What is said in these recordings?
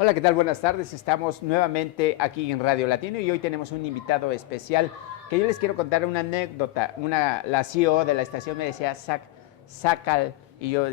Hola, ¿qué tal? Buenas tardes. Estamos nuevamente aquí en Radio Latino y hoy tenemos un invitado especial que yo les quiero contar una anécdota. La CEO de la estación me decía Sacal y yo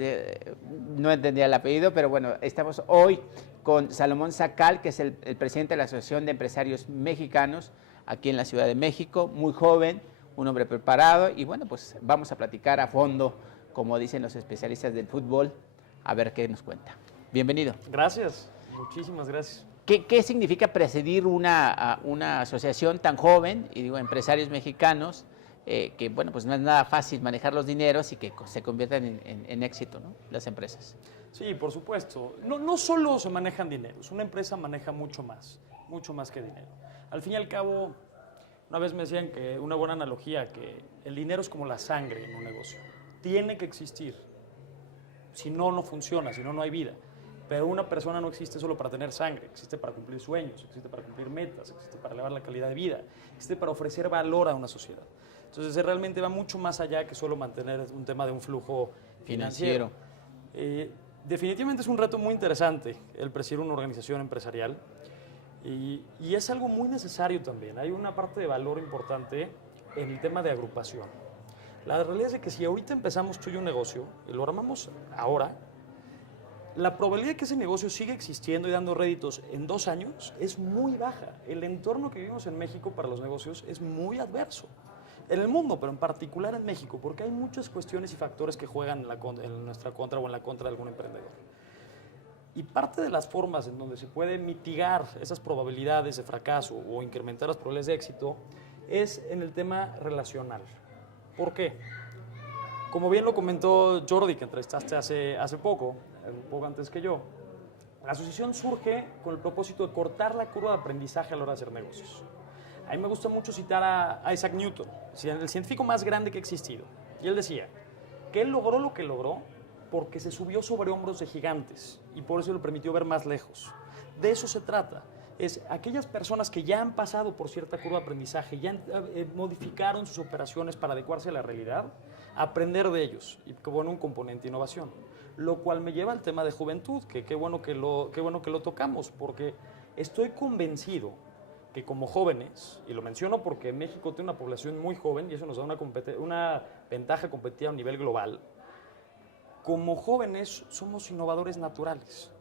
no entendía el apellido, pero bueno, estamos hoy con Salomón Sacal, que es el presidente de la Asociación de Empresarios Mexicanos aquí en la Ciudad de México, muy joven, un hombre preparado y bueno, pues vamos a platicar a fondo, como dicen los especialistas del fútbol, a ver qué nos cuenta. Bienvenido. Gracias, muchísimas gracias. ¿Qué significa presidir una asociación tan joven, y digo, empresarios mexicanos, que bueno, pues no es nada fácil manejar los dineros y que se conviertan en éxito, ¿no? Las empresas. Sí, por supuesto. No solo se manejan dineros, una empresa maneja mucho más que dinero. Al fin y al cabo, una vez me decían que una buena analogía, que el dinero es como la sangre en un negocio. Tiene que existir. Si no, no funciona, si no, no hay vida. Pero una persona no existe solo para tener sangre, existe para cumplir sueños, existe para cumplir metas, existe para elevar la calidad de vida, existe para ofrecer valor a una sociedad. Entonces realmente va mucho más allá que solo mantener un tema de un flujo financiero. Definitivamente es un reto muy interesante el presidir una organización empresarial y es algo muy necesario también. Hay una parte de valor importante en el tema de agrupación. La realidad es que si ahorita empezamos tú y un negocio y lo armamos ahora, la probabilidad de que ese negocio siga existiendo y dando réditos en 2 años es muy baja. El entorno que vivimos en México para los negocios es muy adverso. En el mundo, pero en particular en México, porque hay muchas cuestiones y factores que juegan en nuestra contra o en la contra de algún emprendedor. Y parte de las formas en donde se puede mitigar esas probabilidades de fracaso o incrementar las probabilidades de éxito es en el tema relacional. ¿Por qué? Como bien lo comentó Jordi, que entrevistaste hace poco, un poco antes que yo, la asociación surge con el propósito de cortar la curva de aprendizaje a la hora de hacer negocios. A mí me gusta mucho citar a Isaac Newton, el científico más grande que ha existido. Y él decía que él logró lo que logró porque se subió sobre hombros de gigantes y por eso le permitió ver más lejos. De eso se trata. Es aquellas personas que ya han pasado por cierta curva de aprendizaje, ya modificaron sus operaciones para adecuarse a la realidad, aprender de ellos y que bueno, un componente de innovación. Lo cual me lleva al tema de juventud, que qué bueno que lo tocamos, porque estoy convencido que como jóvenes, y lo menciono porque México tiene una población muy joven y eso nos da una ventaja competitiva a nivel global, como jóvenes somos innovadores naturales,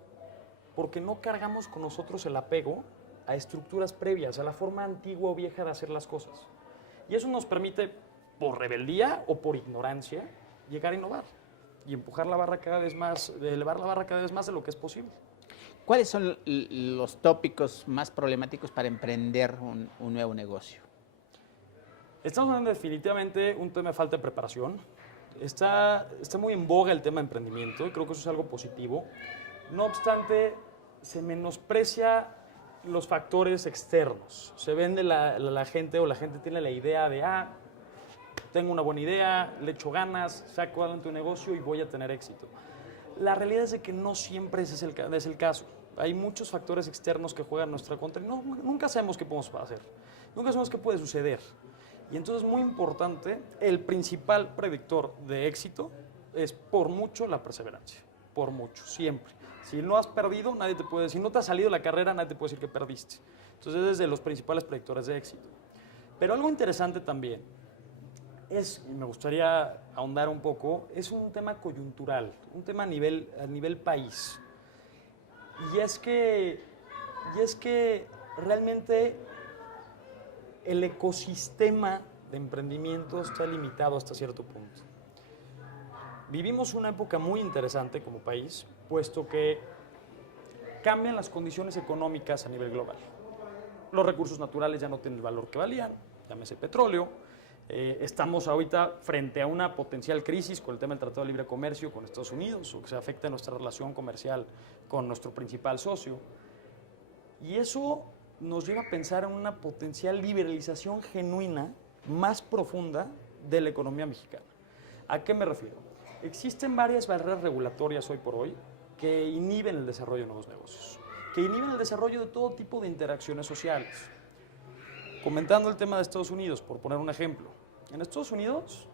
porque no cargamos con nosotros el apego a estructuras previas, a la forma antigua o vieja de hacer las cosas. Y eso nos permite, por rebeldía o por ignorancia, llegar a innovar y empujar la barra cada vez más, elevar la barra cada vez más de lo que es posible. ¿Cuáles son los tópicos más problemáticos para emprender un nuevo negocio? Estamos hablando definitivamente un tema de falta de preparación. Está muy en boga el tema de emprendimiento y creo que eso es algo positivo. No obstante, se menosprecia los factores externos. Se vende la gente o la gente tiene la idea de, tengo una buena idea, le echo ganas, saco adelante un negocio y voy a tener éxito. La realidad es de que no siempre ese es el caso. Hay muchos factores externos que juegan en nuestra contra y nunca sabemos qué podemos hacer. Nunca sabemos qué puede suceder. Y entonces es muy importante, el principal predictor de éxito es por mucho la perseverancia. Por mucho, siempre. Si no has perdido, nadie te puede decir, si no te ha salido la carrera, nadie te puede decir que perdiste. Entonces es de los principales predictores de éxito. Pero algo interesante también y me gustaría ahondar un poco, es un tema coyuntural, un tema a nivel país. Y es que realmente el ecosistema de emprendimiento está limitado hasta cierto punto. Vivimos una época muy interesante como país, puesto que cambian las condiciones económicas a nivel global. Los recursos naturales ya no tienen el valor que valían, llámese petróleo. Estamos ahorita frente a una potencial crisis con el tema del Tratado de Libre Comercio con Estados Unidos, o que se afecta nuestra relación comercial con nuestro principal socio. Y eso nos lleva a pensar en una potencial liberalización genuina, más profunda, de la economía mexicana. ¿A qué me refiero? Existen varias barreras regulatorias hoy por hoy que inhiben el desarrollo de nuevos negocios, que inhiben el desarrollo de todo tipo de interacciones sociales. Comentando el tema de Estados Unidos, por poner un ejemplo. En Estados Unidos,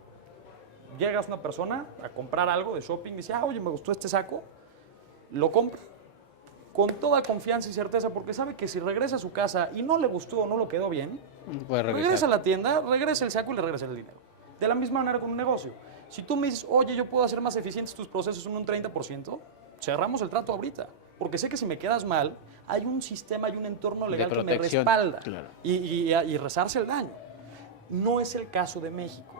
llegas una persona a comprar algo de shopping y dice, oye, me gustó este saco, lo compra. con toda confianza y certeza, porque sabe que si regresa a su casa y no le gustó o no lo quedó bien, Puede regresar. regresa a la tienda, regresa el saco y le regresa el dinero. De la misma manera con un negocio. Si tú me dices, oye, yo puedo hacer más eficientes tus procesos en un 30%, cerramos el trato ahorita. Porque sé que si me quedas mal, hay un sistema, hay un entorno legal que me respalda claro. y resarce el daño. No es el caso de México.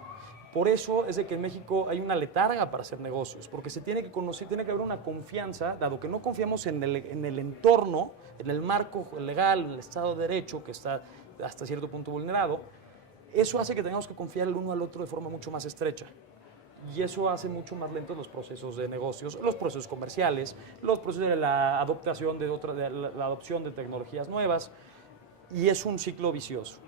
Por eso es de que en México hay una letarga para hacer negocios, porque se tiene que conocer, tiene que haber una confianza, dado que no confiamos en el entorno, en el marco legal, en el Estado de Derecho, que está hasta cierto punto vulnerado. Eso hace que tengamos que confiar el uno al otro de forma mucho más estrecha. Y eso hace mucho más lentos los procesos de negocios, los procesos comerciales, los procesos de la adoptación de la adopción de tecnologías nuevas. Y es un ciclo vicioso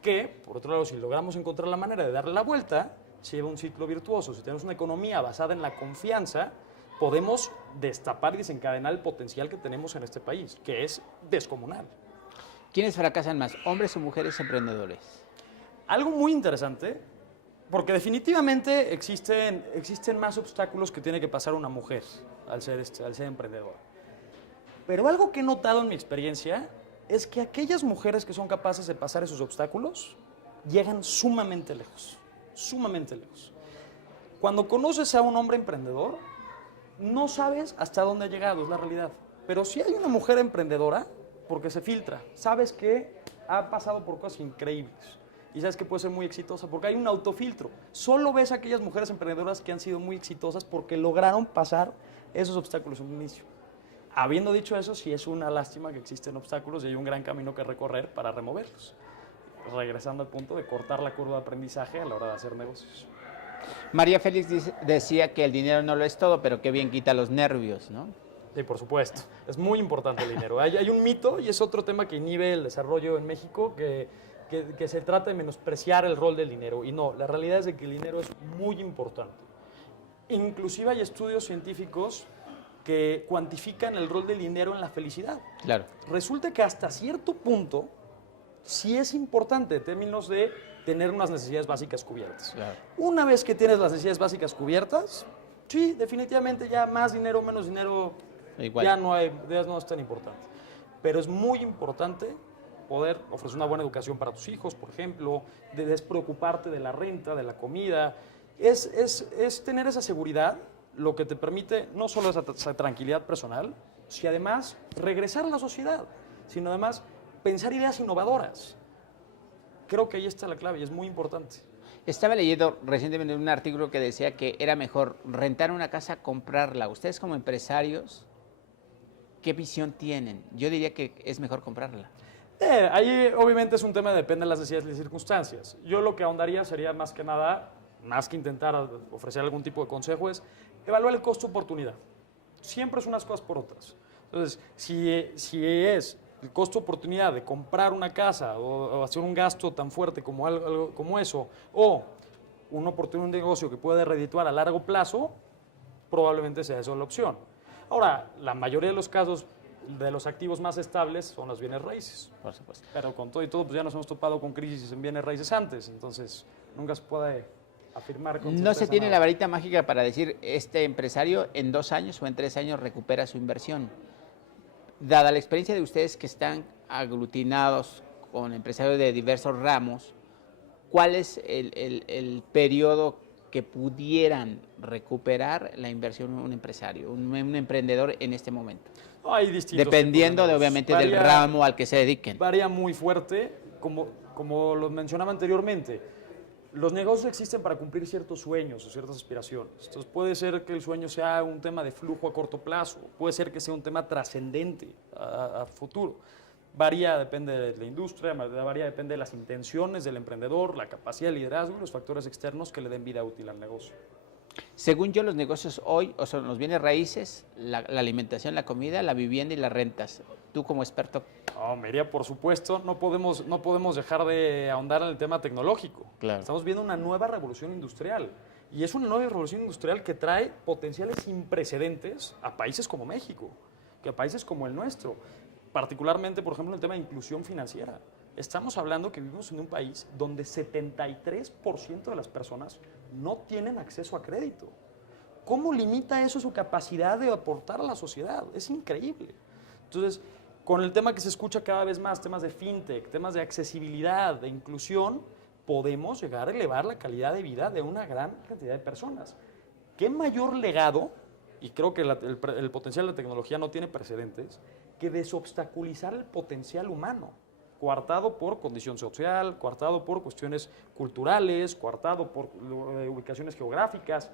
que, por otro lado, si logramos encontrar la manera de darle la vuelta, se lleva un ciclo virtuoso. Si tenemos una economía basada en la confianza, podemos destapar y desencadenar el potencial que tenemos en este país, que es descomunal. ¿Quiénes fracasan más, hombres o mujeres emprendedores? Algo muy interesante, porque definitivamente existen más obstáculos que tiene que pasar una mujer al ser emprendedora. Pero algo que he notado en mi experiencia es que aquellas mujeres que son capaces de pasar esos obstáculos llegan sumamente lejos, sumamente lejos. Cuando conoces a un hombre emprendedor, no sabes hasta dónde ha llegado, es la realidad. Pero si hay una mujer emprendedora, porque se filtra, sabes que ha pasado por cosas increíbles y sabes que puede ser muy exitosa, porque hay un autofiltro. Solo ves a aquellas mujeres emprendedoras que han sido muy exitosas porque lograron pasar esos obstáculos en un inicio. Habiendo dicho eso, sí es una lástima que existen obstáculos y hay un gran camino que recorrer para removerlos. Regresando al punto de cortar la curva de aprendizaje a la hora de hacer negocios. María Félix decía que el dinero no lo es todo, pero que bien quita los nervios, ¿no? Sí, por supuesto. Es muy importante el dinero. Hay un mito, y es otro tema que inhibe el desarrollo en México, que se trata de menospreciar el rol del dinero. Y no, la realidad es de que el dinero es muy importante. Inclusive hay estudios científicos que cuantifican el rol del dinero en la felicidad. Claro. Resulta que hasta cierto punto sí es importante en términos de tener unas necesidades básicas cubiertas. Claro. Una vez que tienes las necesidades básicas cubiertas, sí, definitivamente ya más dinero, menos dinero, Igual. ya no es tan importante. Pero es muy importante poder ofrecer una buena educación para tus hijos, por ejemplo, de despreocuparte de la renta, de la comida. Es tener esa seguridad lo que te permite no solo esa tranquilidad personal, sino además regresar a la sociedad, sino además pensar ideas innovadoras. Creo que ahí está la clave y es muy importante. Estaba leyendo recientemente un artículo que decía que era mejor rentar una casa a comprarla. Ustedes como empresarios, ¿qué visión tienen? Yo diría que es mejor comprarla. Ahí obviamente es un tema, depende de las necesidades y las circunstancias. Yo lo que ahondaría sería más que nada, más que intentar ofrecer algún tipo de consejo, es evaluar el costo-oportunidad. Siempre es unas cosas por otras. Entonces, si es el costo-oportunidad de comprar una casa o hacer un gasto tan fuerte como algo como eso, o una oportunidad de un negocio que puede redituar a largo plazo, probablemente sea eso la opción. Ahora, la mayoría de los casos de los activos más estables son los bienes raíces. Por supuesto. Pero con todo y todo, pues ya nos hemos topado con crisis en bienes raíces antes, entonces nunca se puede afirmar con No se certeza tiene nada. la varita mágica para decir este empresario en 2 años o en 3 años recupera su inversión. Dada la experiencia de ustedes que están aglutinados con empresarios de diversos ramos, ¿cuál es el periodo que pudieran recuperar la inversión un empresario, un emprendedor en este momento? Hay distintos Dependiendo tipos de obviamente negocios. del ramo al que se dediquen. Varía muy fuerte, como lo mencionaba anteriormente. Los negocios existen para cumplir ciertos sueños o ciertas aspiraciones. Entonces puede ser que el sueño sea un tema de flujo a corto plazo, puede ser que sea un tema trascendente a futuro. Varía, depende de la industria, varía, depende de las intenciones del emprendedor, la capacidad de liderazgo y los factores externos que le den vida útil al negocio. Según yo, los negocios hoy o son los bienes raíces, la alimentación, la comida, la vivienda y las rentas. Tú como experto. No, María, por supuesto, no podemos dejar de ahondar en el tema tecnológico. Claro. Estamos viendo una nueva revolución industrial. Y es una nueva revolución industrial que trae potenciales sin precedentes a países como México, que a países como el nuestro. Particularmente, por ejemplo, en el tema de inclusión financiera. Estamos hablando que vivimos en un país donde 73% de las personas no tienen acceso a crédito. ¿Cómo limita eso su capacidad de aportar a la sociedad? Es increíble. Entonces, con el tema que se escucha cada vez más, temas de fintech, temas de accesibilidad, de inclusión, podemos llegar a elevar la calidad de vida de una gran cantidad de personas. ¿Qué mayor legado, y creo que el potencial de la tecnología no tiene precedentes, que desobstaculizar el potencial humano, coartado por condición social, coartado por cuestiones culturales, coartado por ubicaciones geográficas?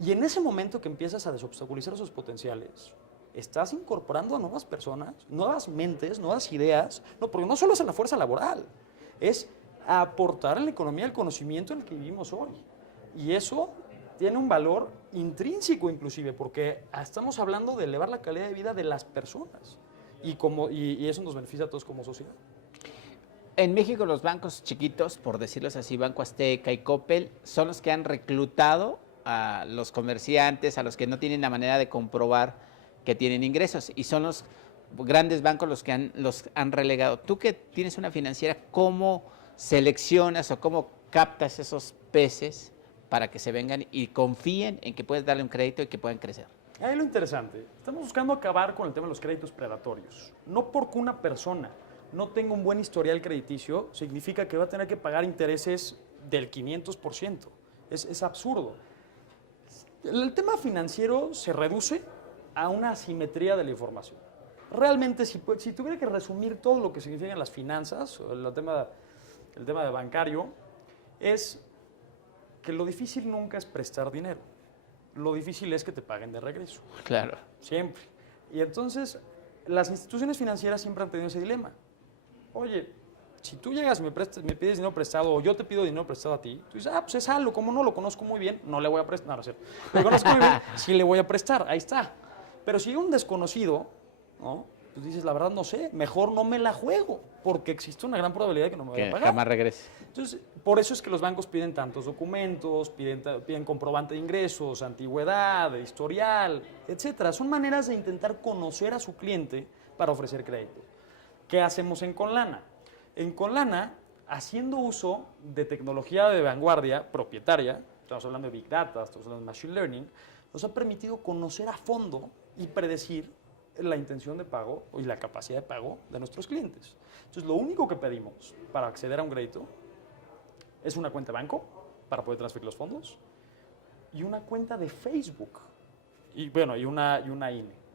Y en ese momento que empiezas a desobstaculizar esos potenciales, estás incorporando a nuevas personas, nuevas mentes, nuevas ideas, no, porque no solo es a la fuerza laboral, es a aportar a la economía el conocimiento en el que vivimos hoy. Y eso tiene un valor intrínseco inclusive, porque estamos hablando de elevar la calidad de vida de las personas y eso nos beneficia a todos como sociedad. En México los bancos chiquitos, por decirlos así, Banco Azteca y Coppel, son los que han reclutado a los comerciantes, a los que no tienen la manera de comprobar que tienen ingresos, y son los grandes bancos los han relegado. Tú que tienes una financiera, ¿cómo seleccionas o cómo captas esos peces para que se vengan y confíen en que puedes darle un crédito y que puedan crecer? Ahí lo interesante, estamos buscando acabar con el tema de los créditos predatorios. No porque una persona no tenga un buen historial crediticio, significa que va a tener que pagar intereses del 500%. Es absurdo. El tema financiero se reduce a una asimetría de la información. Realmente, si tuviera que resumir todo lo que significan las finanzas, el tema de bancario, es que lo difícil nunca es prestar dinero. Lo difícil es que te paguen de regreso. Claro. Siempre. Y entonces, las instituciones financieras siempre han tenido ese dilema. Oye, si tú llegas y me pides dinero prestado, o yo te pido dinero prestado a ti, tú dices, pues es algo, como no lo conozco muy bien, no le voy a prestar. No, no es cierto. Lo conozco muy bien, sí le voy a prestar, ahí está. Pero si hay un desconocido, ¿no? Pues dices, la verdad no sé, mejor no me la juego, porque existe una gran probabilidad de que no me vaya a pagar. Jamás regrese. Entonces, por eso es que los bancos piden tantos documentos, piden comprobante de ingresos, antigüedad, historial, etcétera. Son maneras de intentar conocer a su cliente para ofrecer crédito. ¿Qué hacemos en Conlana? En Conlana, haciendo uso de tecnología de vanguardia propietaria, estamos hablando de Big Data, estamos hablando de Machine Learning, nos ha permitido conocer a fondo y predecir la intención de pago y la capacidad de pago de nuestros clientes. Entonces, lo único que pedimos para acceder a un crédito es una cuenta de banco para poder transferir los fondos y una cuenta de Facebook y una INE.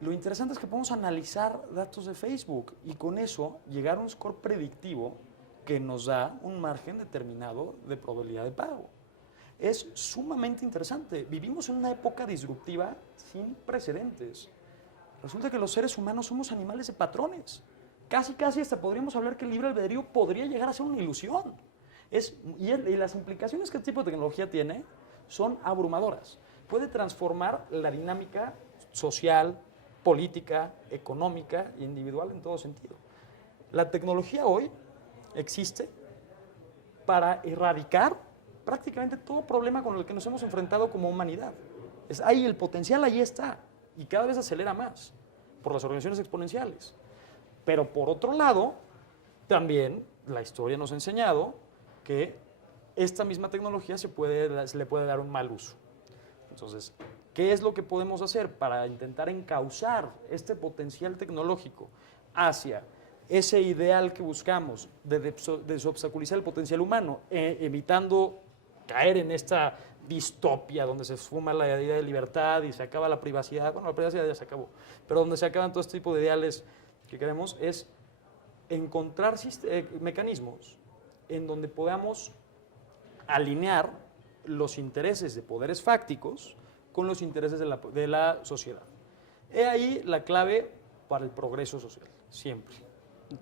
Lo interesante es que podemos analizar datos de Facebook y con eso llegar a un score predictivo que nos da un margen determinado de probabilidad de pago. Es sumamente interesante. Vivimos en una época disruptiva sin precedentes. Resulta que los seres humanos somos animales de patrones. Casi hasta podríamos hablar que el libre albedrío podría llegar a ser una ilusión. Y las implicaciones que este tipo de tecnología tiene son abrumadoras. Puede transformar la dinámica social, política, económica e individual en todo sentido. La tecnología hoy existe para erradicar prácticamente todo problema con el que nos hemos enfrentado como humanidad. Ahí el potencial ahí está y cada vez acelera más por las organizaciones exponenciales. Pero por otro lado, también la historia nos ha enseñado que esta misma tecnología se le puede dar un mal uso. Entonces, ¿qué es lo que podemos hacer para intentar encauzar este potencial tecnológico hacia ese ideal que buscamos de desobstaculizar el potencial humano, evitando caer en esta distopia donde se esfuma la idea de libertad y se acaba la privacidad? Bueno, la privacidad ya se acabó, pero donde se acaban todo este tipo de ideales que queremos es encontrar mecanismos en donde podamos alinear los intereses de poderes fácticos con los intereses de la sociedad. He ahí la clave para el progreso social, siempre.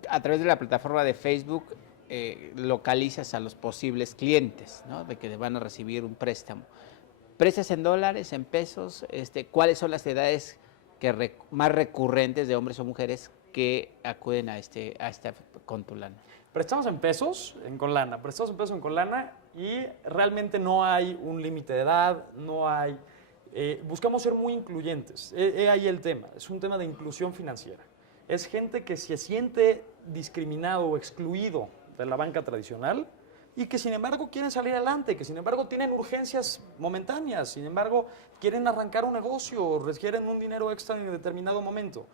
A través de la plataforma de Facebook localizas a los posibles clientes, ¿no? De que van a recibir un préstamo. ¿Prestas en dólares, en pesos? ¿Cuáles son las edades más recurrentes de hombres o mujeres que acuden a esta Conlana? Prestamos en pesos en Conlana, y realmente no hay un límite de edad, no hay... buscamos ser muy incluyentes, ahí el tema, es un tema de inclusión financiera. Es gente que se siente discriminado o excluido de la banca tradicional y que sin embargo quieren salir adelante, que sin embargo tienen urgencias momentáneas, sin embargo quieren arrancar un negocio o requieren un dinero extra en determinado momento.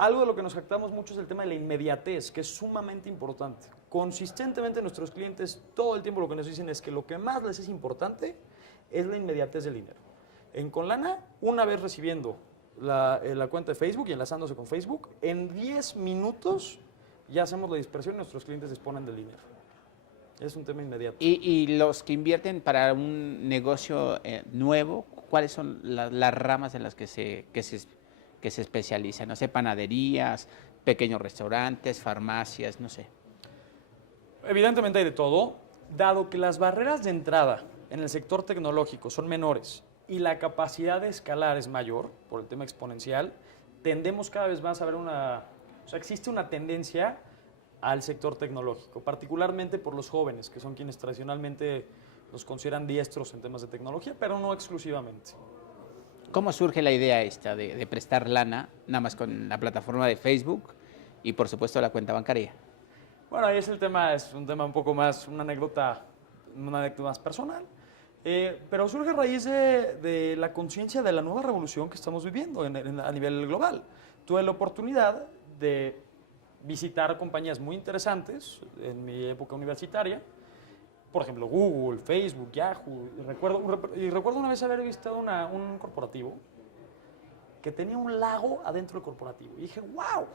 Algo de lo que nos jactamos mucho es el tema de la inmediatez, que es sumamente importante. Consistentemente nuestros clientes todo el tiempo lo que nos dicen es que lo que más les es importante es la inmediatez del dinero. En Conlana, una vez recibiendo la cuenta de Facebook y enlazándose con Facebook, en 10 minutos ya hacemos la dispersión y nuestros clientes disponen del dinero. Es un tema inmediato. Y los que invierten para un negocio nuevo, ¿cuáles son las ramas en las que se especializan? No sé, panaderías, pequeños restaurantes, farmacias, no sé. Evidentemente hay de todo, dado que las barreras de entrada en el sector tecnológico son menores y la capacidad de escalar es mayor por el tema exponencial, tendemos cada vez más a ver existe una tendencia al sector tecnológico, particularmente por los jóvenes, que son quienes tradicionalmente los consideran diestros en temas de tecnología, pero no exclusivamente. ¿Cómo surge la idea esta de prestar lana, nada más con la plataforma de Facebook y por supuesto la cuenta bancaria? Bueno, ahí es un tema un poco más, una anécdota más personal, pero surge a raíz de la conciencia de la nueva revolución que estamos viviendo a nivel global. Tuve la oportunidad de visitar compañías muy interesantes en mi época universitaria, por ejemplo, Google, Facebook, Yahoo. Y recuerdo una vez haber visitado un corporativo que tenía un lago adentro del corporativo. Y dije, wow,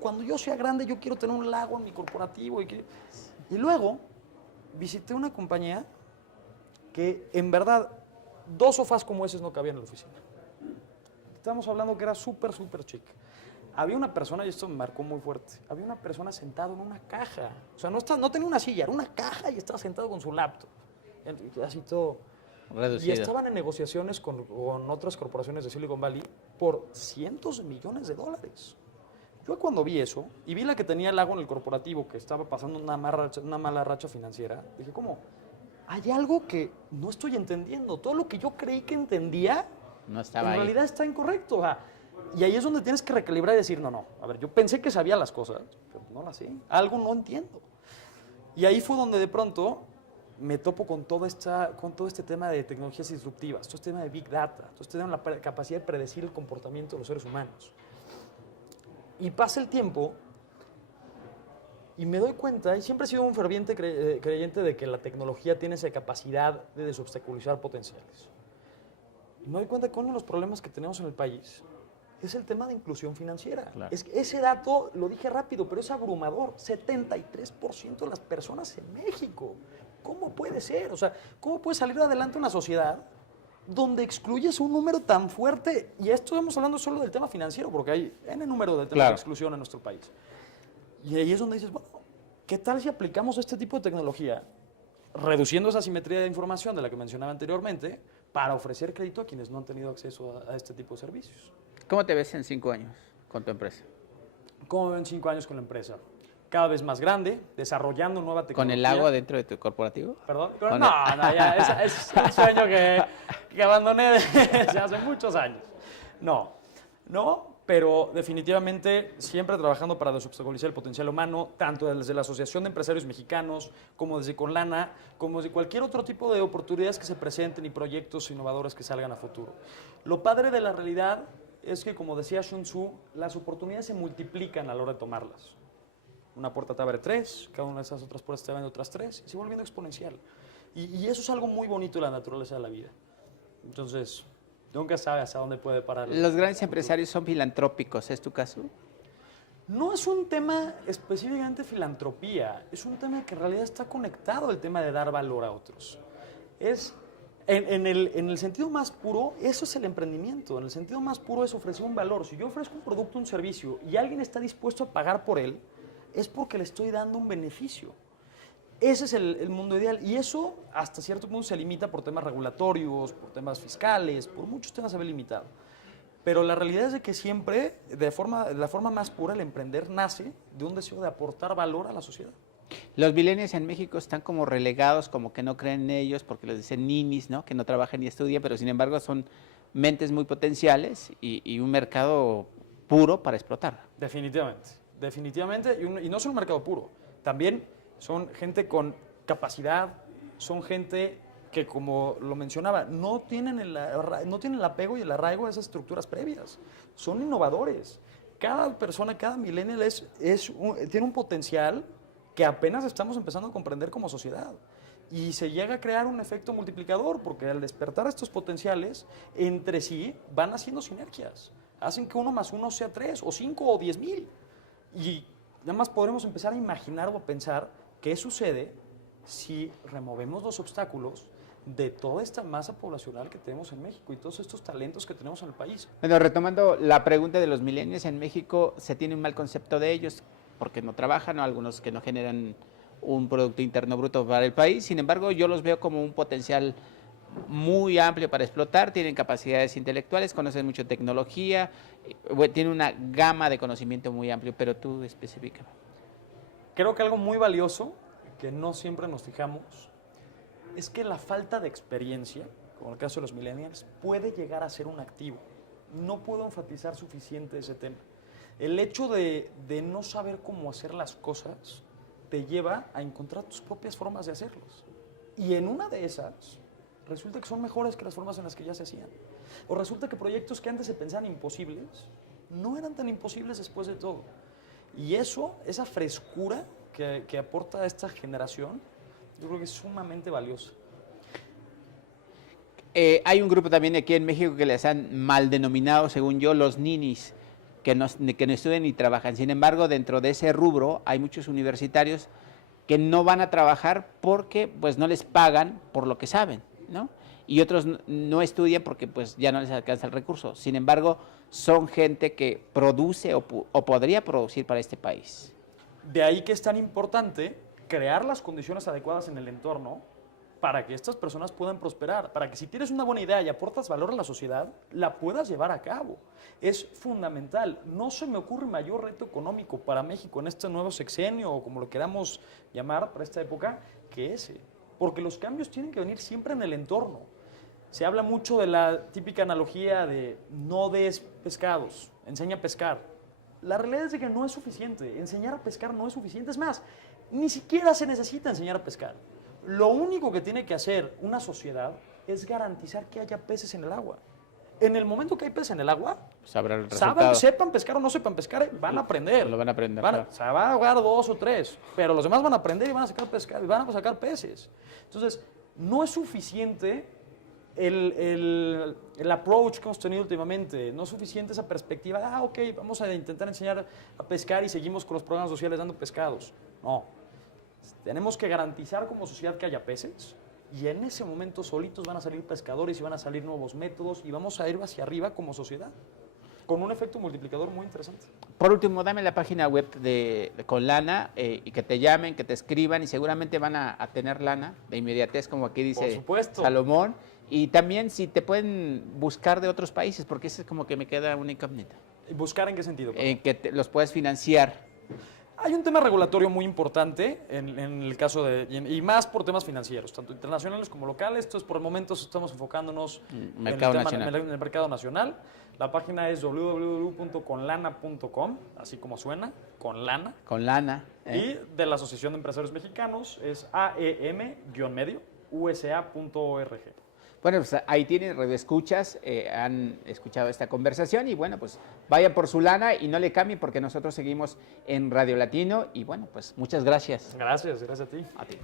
cuando yo sea grande, yo quiero tener un lago en mi corporativo. Y luego visité una compañía que, en verdad, 2 sofás como esos no cabían en la oficina. Estamos hablando que era súper, súper chic. Había una persona, y esto me marcó muy fuerte, había una persona sentado en una caja. O sea, no tenía una silla, era una caja y estaba sentado con su laptop. Así todo. Reducido. Y estaban en negociaciones con otras corporaciones de Silicon Valley por cientos de millones de dólares. Yo cuando vi eso, y vi la que tenía el lago en el corporativo, que estaba pasando una mala racha financiera, dije, ¿cómo? Hay algo que no estoy entendiendo. Todo lo que yo creí que entendía, No estaba en ahí. realidad está incorrecto. O sea, y ahí es donde tienes que recalibrar y decir, no, a ver, yo pensé que sabía las cosas, pero no las sé, algo no entiendo. Y ahí fue donde de pronto me topo con todo este tema de tecnologías disruptivas, todo este tema de Big Data, todo este tema de la capacidad de predecir el comportamiento de los seres humanos. Y pasa el tiempo y me doy cuenta, y siempre he sido un ferviente creyente de que la tecnología tiene esa capacidad de desobstaculizar potenciales. Y me doy cuenta que uno de los problemas que tenemos en el país es el tema de inclusión financiera. Claro. Ese dato, lo dije rápido, pero es abrumador. 73% de las personas en México. ¿Cómo puede ser? O sea, ¿cómo puede salir adelante una sociedad donde excluyes un número tan fuerte? Y esto estamos hablando solo del tema financiero, porque hay N número de temas de exclusión en nuestro país. Y ahí es donde dices, bueno, ¿qué tal si aplicamos este tipo de tecnología, reduciendo esa asimetría de información de la que mencionaba anteriormente, para ofrecer crédito a quienes no han tenido acceso a este tipo de servicios? ¿Cómo te ves en 5 años con tu empresa? ¿Cómo ven 5 años con la empresa? Cada vez más grande, desarrollando nueva tecnología. ¿Con el lago dentro de tu corporativo? ¿Perdón? No, ya, es un sueño que abandoné desde hace muchos años. No, pero definitivamente siempre trabajando para desobstaculizar el potencial humano, tanto desde la Asociación de Empresarios Mexicanos, como desde Conlana, como desde cualquier otro tipo de oportunidades que se presenten y proyectos innovadores que salgan a futuro. Lo padre de la realidad es que, como decía Sun Tzu, las oportunidades se multiplican a la hora de tomarlas. Una puerta te abre 3, cada una de esas otras puertas te abre otras 3, y se va volviendo exponencial. Y eso es algo muy bonito de la naturaleza de la vida. Entonces, nunca sabes a dónde puede parar. Los grandes empresarios son filantrópicos, ¿es tu caso? No es un tema específicamente filantropía, es un tema que en realidad está conectado al tema de dar valor a otros. En el sentido más puro, eso es el emprendimiento. En el sentido más puro es ofrecer un valor. Si yo ofrezco un producto, un servicio, y alguien está dispuesto a pagar por él, es porque le estoy dando un beneficio. Ese es el mundo ideal. Y eso, hasta cierto punto, se limita por temas regulatorios, por temas fiscales, por muchos temas se ve limitado. Pero la realidad es de que siempre, de la forma más pura, el emprender nace de un deseo de aportar valor a la sociedad. Los millennials en México están como relegados, como que no creen en ellos, porque les dicen ninis, ¿no? Que no trabajan ni estudian, pero sin embargo son mentes muy potenciales y un mercado puro para explotar. Definitivamente, y no solo un mercado puro, también son gente con capacidad, son gente que, como lo mencionaba, no tienen el apego y el arraigo a esas estructuras previas, son innovadores. cada persona, cada millennial tiene un potencial que apenas estamos empezando a comprender como sociedad. Y se llega a crear un efecto multiplicador, porque al despertar estos potenciales, entre sí van haciendo sinergias. Hacen que 1 más 1 sea 3, o 5, o 10,000. Y nada más podremos empezar a imaginar o a pensar qué sucede si removemos los obstáculos de toda esta masa poblacional que tenemos en México y todos estos talentos que tenemos en el país. Bueno, retomando la pregunta de los millennials, en México se tiene un mal concepto de ellos porque no trabajan, o algunos que no generan un Producto Interno Bruto para el país. Sin embargo, yo los veo como un potencial muy amplio para explotar, tienen capacidades intelectuales, conocen mucho tecnología, tienen una gama de conocimiento muy amplio, pero tú específicamente. Creo que algo muy valioso, que no siempre nos fijamos, es que la falta de experiencia, como en el caso de los millennials, puede llegar a ser un activo. No puedo enfatizar suficiente ese tema. El hecho de no saber cómo hacer las cosas te lleva a encontrar tus propias formas de hacerlos. Y en una de esas, resulta que son mejores que las formas en las que ya se hacían. O resulta que proyectos que antes se pensaban imposibles, no eran tan imposibles después de todo. Y eso, esa frescura que aporta esta generación, yo creo que es sumamente valiosa. Hay un grupo también aquí en México que les han mal denominado, según yo, los ninis, que no estudian ni trabajan. Sin embargo, dentro de ese rubro hay muchos universitarios que no van a trabajar porque pues no les pagan por lo que saben, ¿no? Y otros no estudian porque pues ya no les alcanza el recurso. Sin embargo, son gente que produce o podría producir para este país. De ahí que es tan importante crear las condiciones adecuadas en el entorno para que estas personas puedan prosperar, para que si tienes una buena idea y aportas valor a la sociedad, la puedas llevar a cabo. Es fundamental. No se me ocurre mayor reto económico para México en este nuevo sexenio, o como lo queramos llamar para esta época, que ese. Porque los cambios tienen que venir siempre en el entorno. Se habla mucho de la típica analogía de no des pescados, enseña a pescar. La realidad es de que no es suficiente. Enseñar a pescar no es suficiente. Es más, ni siquiera se necesita enseñar a pescar. Lo único que tiene que hacer una sociedad es garantizar que haya peces en el agua. En el momento que hay peces en el agua, sabrá el resultado. Sepan pescar o no sepan pescar, van a aprender. Lo van a aprender. Claro. O sea, van a ahogar 2 o 3, pero los demás van a aprender y van a sacar pescar, y van a sacar peces. Entonces, no es suficiente el approach que hemos tenido últimamente, no es suficiente esa perspectiva, ok, vamos a intentar enseñar a pescar y seguimos con los programas sociales dando pescados. No, tenemos que garantizar como sociedad que haya peces y en ese momento solitos van a salir pescadores y van a salir nuevos métodos y vamos a ir hacia arriba como sociedad, con un efecto multiplicador muy interesante. Por último, dame la página web de Conlana y que te llamen, que te escriban y seguramente van a tener lana de inmediatez, como aquí dice Salomón. Y también si te pueden buscar de otros países, porque eso es como que me queda una incógnita. ¿Buscar en qué sentido? Que los puedes financiar. Hay un tema regulatorio muy importante en el caso de, y más por temas financieros, tanto internacionales como locales. Entonces, por el momento estamos enfocándonos en el mercado nacional. La página es www.conlana.com, así como suena, Conlana. Conlana. Y de la Asociación de Empresarios Mexicanos es aem-usa.org. Bueno, pues ahí tienen radioescuchas, han escuchado esta conversación y bueno, pues vayan por su lana y no le cambien porque nosotros seguimos en Radio Latino y bueno, pues muchas gracias. Gracias a ti. A ti.